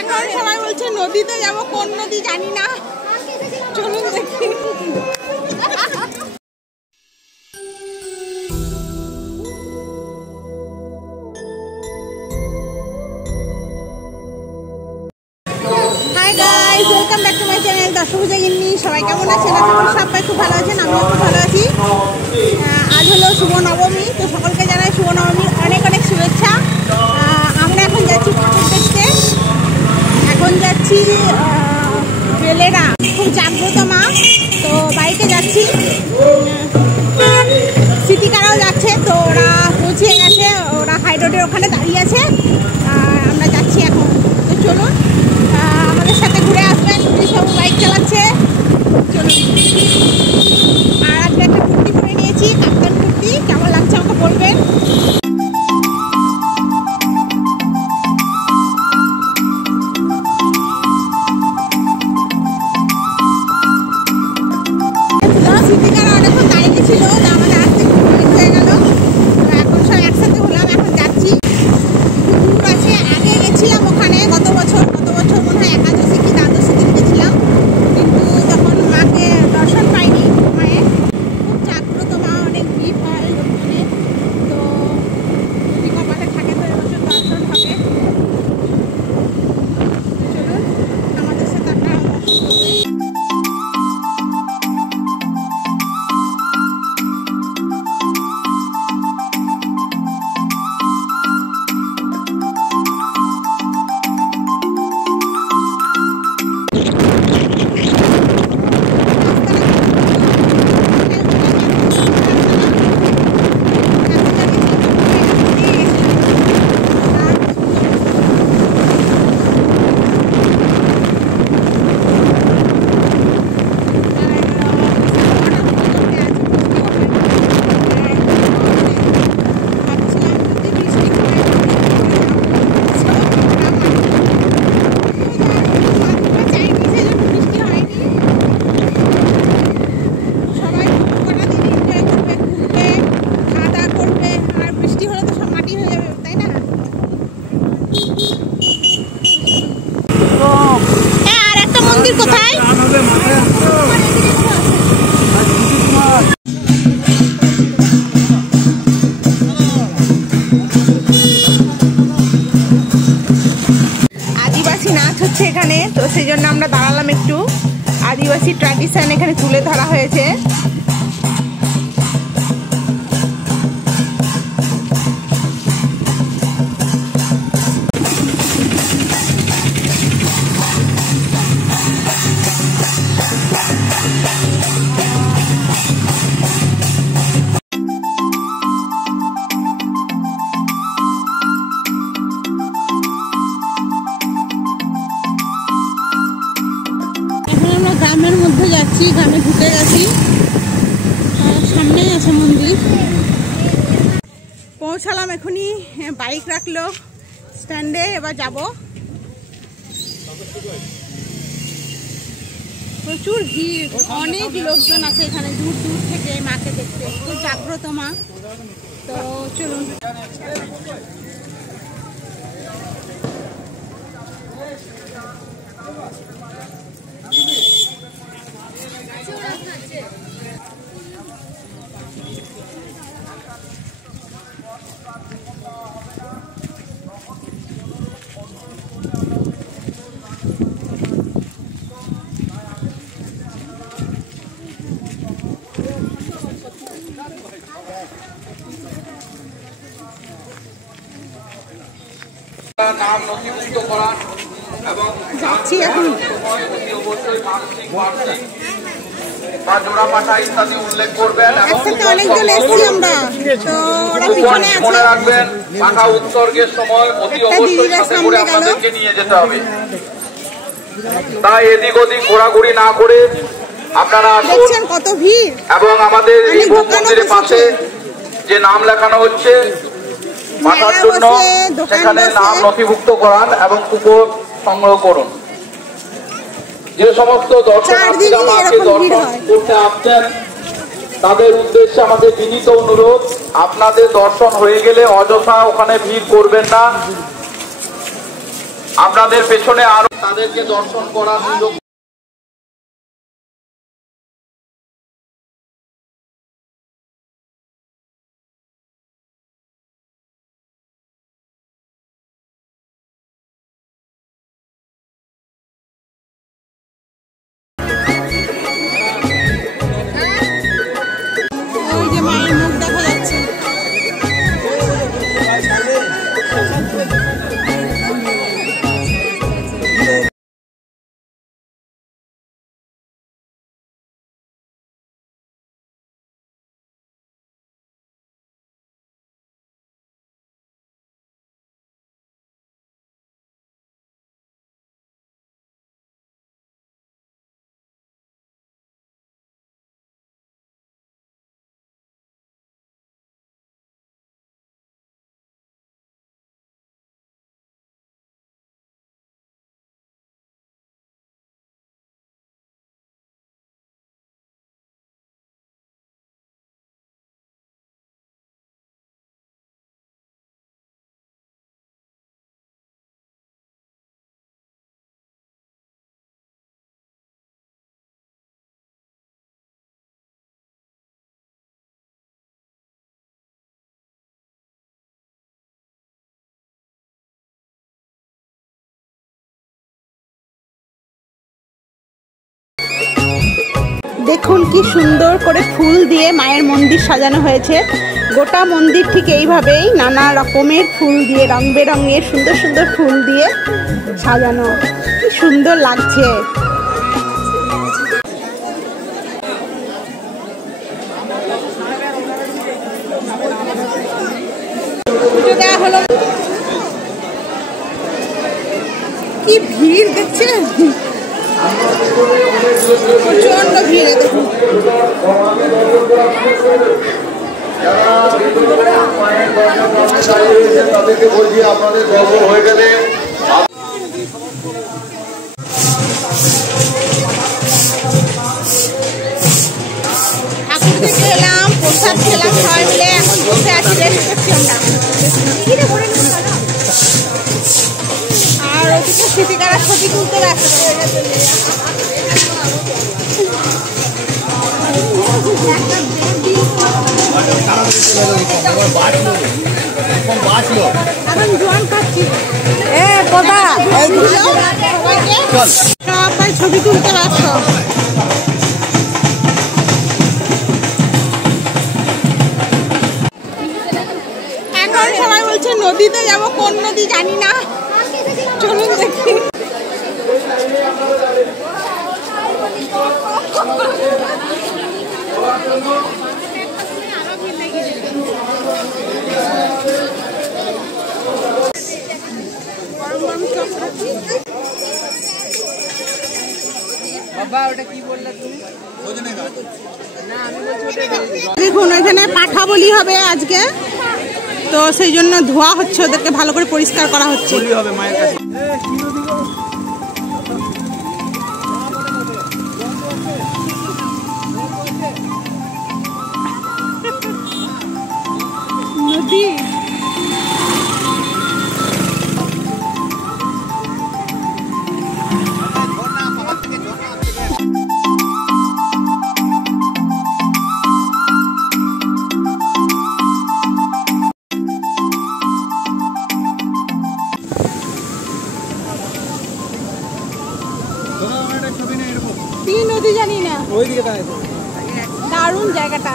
এখন সবাই বলছে নদীতে যাবো, কোন নদী জানি না, চলুন দেখি। Hi guys, welcome back to my channel Dashabhuja Ginni. সবাই কেমন আছেন? আশা করি সবাই খুব ভালো আছেন, আমিও খুব ভালো আছি। আজ হলো শুভ নবমী, তো সকলকে জানাই শুভ নবমীর অনেক অনেক শুভেচ্ছা। আমরা এখন যাচ্ছি ঠাকুর দেখতে, এখন যাচ্ছি বেলেরা, খুব জাগ্রত মা, তো বাইকে যাচ্ছি। স্মৃতিকারাও যাচ্ছে, তো ওরা পৌঁছে গেছে, ওরা হাই রোডের ওখানে দাঁড়িয়ে আছে, আমরা যাচ্ছি এখন। তো চলুন আমাদের সাথে ঘুরে আসবেন, সব বাইক চালাচ্ছে, চলুন। আর আজকে একটা কুর্তি পরে নিয়েছি, কাপ্তান কুর্তি, কেমন লাগছে আমাকে বলবেন। স্মৃতিকারা অনেকক্ষণ দাঁড়িয়ে ছিল, আমাদের আসতে খুব লেট হয়ে গেল, এখন সব একসাথে হলাম, এখন যাচ্ছি। দূর আছে, আগে গেছিলাম ওখানে গত বছর মনে হয় একাদশী কি দ্বাদশী দিন গেছিলাম, কিন্তু তখন মাকে দর্শন পাইনি। মায়ের খুব জাগ্রত মা, অনেক ভিড় হয় ওখানে, তো যদি কপালে থাকে তো এবছর দর্শন হবে। চলুন আমাদের সাথে আপনারা দর্শন করবেন। আদিবাসী নাচ হচ্ছে এখানে, তো সেই জন্য আমরা দাঁড়ালাম একটু। আদিবাসী ট্র্যাডিশন এখানে তুলে ধরা হয়েছে। গ্রামের মধ্যে যাচ্ছি, গ্রামে ঢুকে গেছি, সামনেই আছে মন্দির। পৌঁছালাম এখনই, বাইক রাখলো স্ট্যান্ডে, এবার যাব। প্রচুর ভিড়, অনেক লোকজন আছে এখানে দূর দূর থেকে মাকে দেখতে, খুব জাগ্রত মা। তো চলুন। নাম নথিভুক্ত করান এবং যাচ্ছি এখন। অবশ্যই মানসিক বার্ষিক বা জোড়া পাঠা ইত্যাদি উল্লেখ করবেন এবং অনেকজন এসেছি আমরা, তো ওরা পিছনে আছে। মনে রাখবেন পাঠা উৎসর্গের সময় অতি অবশ্যই সাথে করে আপনাদেরকে নিয়ে যেতে হবে। তাই এদিক ওদিক ঘোরাঘুরি না করে আপনারা দেখছেন কত ভিড়, এবং আমাদের এই মন্দিরের পাশে যে নাম লেখানো হচ্ছে পাঠার জন্য সেখানে নাম নথিভুক্ত করান এবং কুপন সংগ্রহ করুন। যে সমস্ত দর্শনার্থীরা মাকে দর্শন করতে আসছেন তাদের উদ্দেশ্যে আমাদের বিনীত অনুরোধ, আপনাদের দর্শন হয়ে গেলে অযথা ওখানে ভিড় করবেন না। আপনাদের পেছনে আরো তাদেরকে দর্শন করার সুযোগ। ওই যে মায়ের মুখ দেখা যাচ্ছে। দেখুন কি সুন্দর করে ফুল দিয়ে মায়ের মন্দির সাজানো হয়েছে। গোটা মন্দির ঠিক এইভাবেই নানা রকমের ফুল দিয়ে, রং বেরঙের সুন্দর সুন্দর ফুল দিয়ে সাজানো। কি সুন্দর লাগছে। কি ভিড় দেখছেন, প্রচন্ড ভিড়। দেখুন তাদেরকে বলছি আপনাদের দর্শন হয়ে গেলে ঠাকুর দেখতে এলাম, প্রসাদ খেলাম সবাই মিলে। এখন বসে আছি, রেস্ট করছি আমরা। আর ওদিকে স্মৃতিকারা ছবি তুলতে ব্যস্ত। সবাই ছবি তুলতে ব্যস্ত। এখন সবাই বলছে নদীতে যাবো, কোন নদী জানি না, চলুন দেখি। দেখুন এখানে পাঠা বলি হবে আজকে, তো সেই জন্য ধোয়া হচ্ছে, ওদেরকে ভালো করে পরিষ্কার করা হচ্ছে। মায়ের কাছে নদী। কি নদী জানি না, দারুণ জায়গাটা।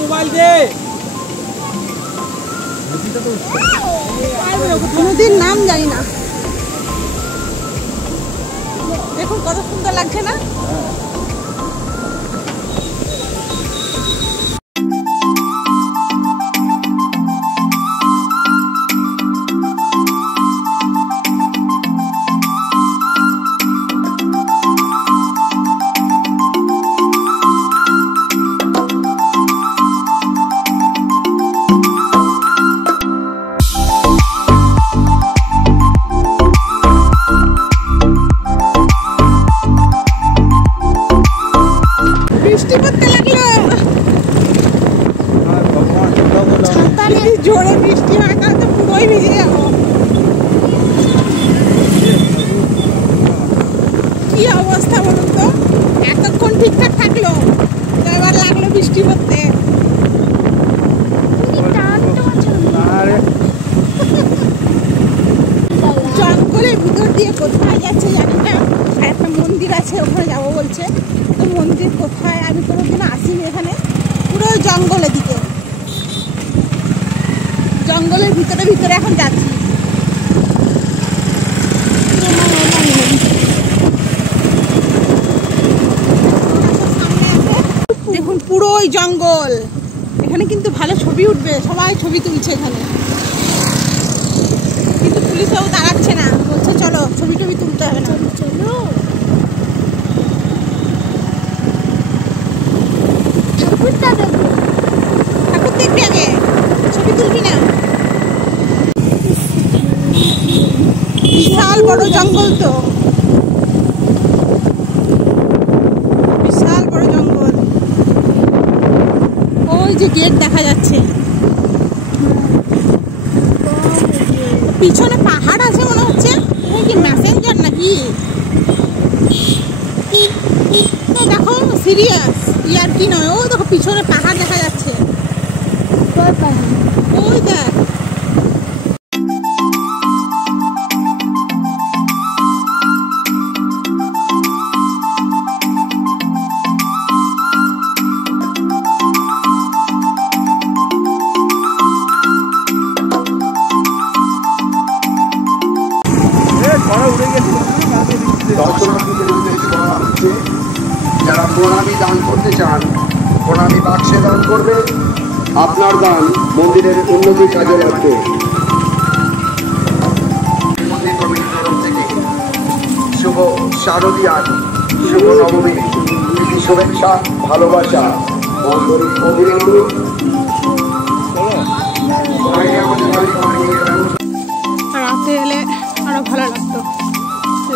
মোবাইল দে, নদীর নাম জানি না। দেখুন কত সুন্দর লাগছে না। যদি জোরে বৃষ্টি হয় তাহলে তো পুরোই ভিজে যাবো। কি অবস্থা বলুন তো, এতক্ষণ ঠিকঠাক থাকলো, এবার লাগলো বৃষ্টি পড়তে। জঙ্গলের ভিতর দিয়ে কোথায় যাচ্ছে জানি না, একটা মন্দির আছে ওখানে যাবো বলছে। তো মন্দির কোথায়, আমি কোনোদিন আসিনি এখানে, পুরো জঙ্গলের দিকে, জঙ্গলের ভিতরে ভিতরে এখন যাচ্ছি। দেখুন পুরোই জঙ্গল, এখানে কিন্তু ভালো ছবি উঠবে, সবাই ছবি তুলছে এখানে, কিন্তু পুলিশও দাঁড়াচ্ছে না, বলছে চলো ছবি টবি তুলতে হবে না। চলো ঠাকুর দেখবি আগে, ছবি তুলবি না। বিশাল বড় জঙ্গল, তো বিশাল বড় জঙ্গল। ওই যে গেট দেখা যাচ্ছে, পিছনে পাহাড় আছে মনে হচ্ছে, কি ম্যাসেঞ্জার নাকি? দেখো সিরিয়াস, ইয়ার কি নয়, ও দেখো পিছনে পাহাড় দেখা যাচ্ছে, ওই দেখ। যারা প্রণামী দান করতে চান, প্রণামী বাক্সে দান করবে। আপনার দান মন্দিরের উন্নতি কাজে লাগবে। মন্দির কমিটির তরফ থেকে শুভ শারদীয়ার শুভ নবমী শুভেচ্ছা, ভালোবাসা অভিনন্দন। রাতে এলে আরো ভালো লাগতো,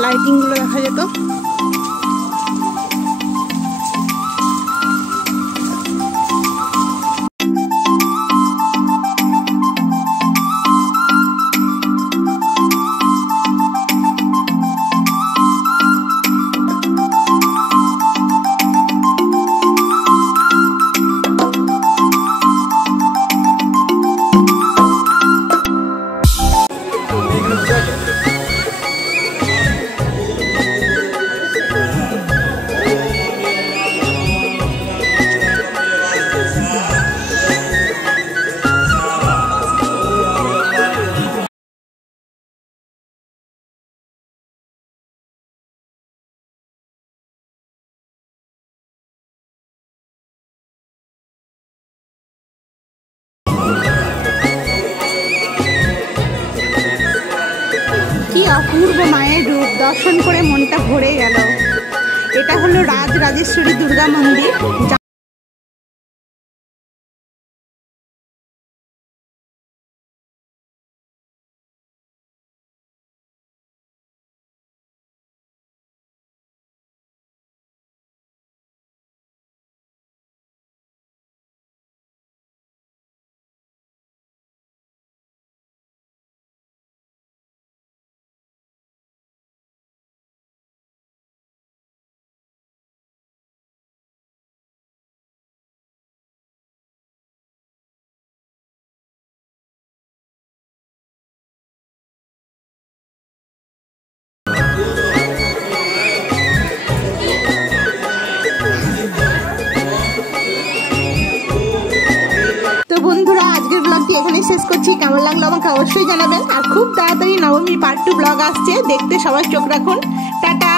লাইটিং গুলো দেখা যেত। কি অপূর্ব মায়ের রূপ, দর্শন করে মনটা ভরে গেল। এটা হলো রাজরাজেশ্বরী দুর্গা মন্দির। বন্ধুরা আজকের ব্লগটি এখানেই শেষ করছি। কেমন লাগলো আমাকে অবশ্যই জানাবেন। আর খুব তাড়াতাড়ি নবমীর পার্ট 2 ব্লগ আসছে, দেখতে সবাই চোখ রাখুন। টাটা।